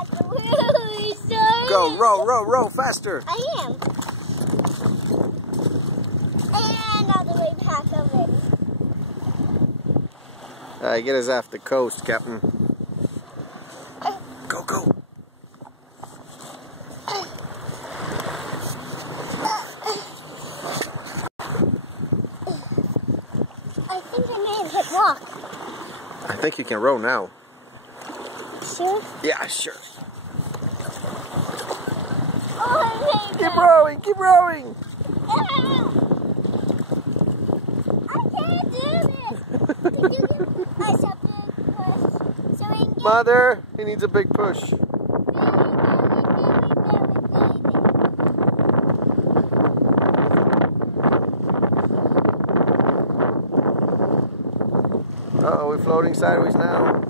at the wheel. So Go, row, faster. I am. And all the way back over. Get us off the coast, Captain. Go, go. I think I may have hit rock. I think you can row now. Sure? Yeah, sure. Oh, I made Keep rowing, keep rowing. I can't do this. Can you give us a big push so we can get Mother, he needs a big push. baby. Uh-oh, we're floating sideways now.